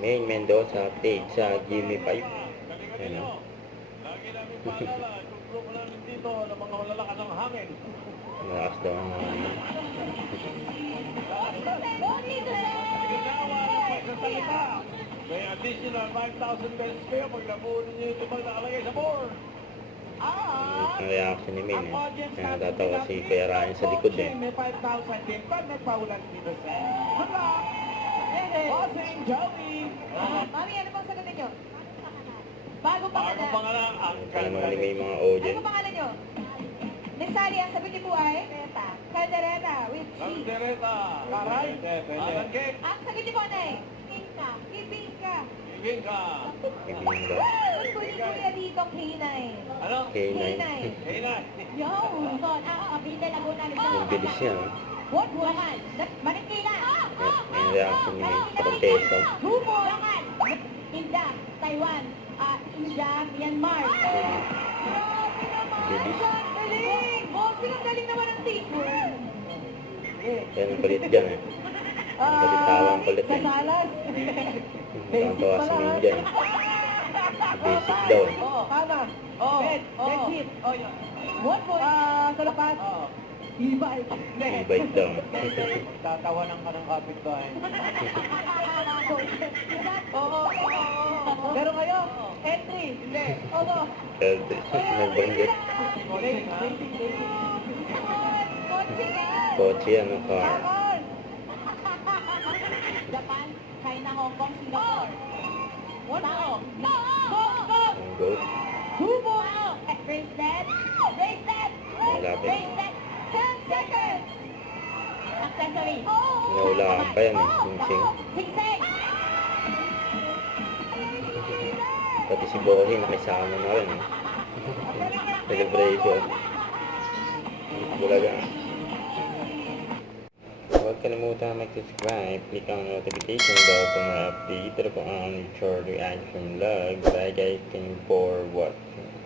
Main Mendoza update sa Gimme 5. Ano? Malakas daw ang hangin. May additional 5,000 pesos kayo pag nabuo ninyo ito pag nakalagay sa board. Ang reaction ni Main Kaya natatawa si Kuya Ryan sa likod May 5,000 din pag nagpaulan dito sa. Good luck! Bossing Joey! Mami, ano bang sagutin nyo? Bago pangalan. Bago pangalan ang Tanong ni May mga audience. Ano pangalan nyo? Miss Sally, ang sagot niyo po ay? Caldereta. With cheese. Caldereta. Karay. Alangkik. Ang sagot niyo po ay? Ibingka. Ibingka. Ibingka. Ibingka. Ang kunin kuya dito, K9. Ano? K9. K9. Yo, son. Abinda na muna nito. Ang bilis niya. What naman? Manit K9. Yung reaction ni May. Protesto. Humo. Naman. India, Taiwan, India, Myanmar. Bilis. Galing! Bossing, ang galing naman ng teamwork. Yan ang kulit dyan Ang kulit tawang kulit Kasalas. Tawa si May dyan Basic daw Tama. That's it. What po? Sa lakas. E-bike. E-bike daw. Tatawanan ka ng kapitbahay. Oo. Pero kayo, entry. Hindi. Oo. Healthy. Nagbanggit. Kotse ano car. Japan, China, Hong Kong, Singapore. What? Go! Ang goat. Hubo! Bracelet! Bracelet! Malapit. Bracelet! 10 seconds! Accessory! Naulaan pa yan Sing-sing. Sing-sing! Pati si Bohing may sama na rin Celebration. Bulaga. Huwag kalimutan mag-subscribe, click ang notification bell para ma-update ko ang short reaction vlog. Bye guys, thank you for watching.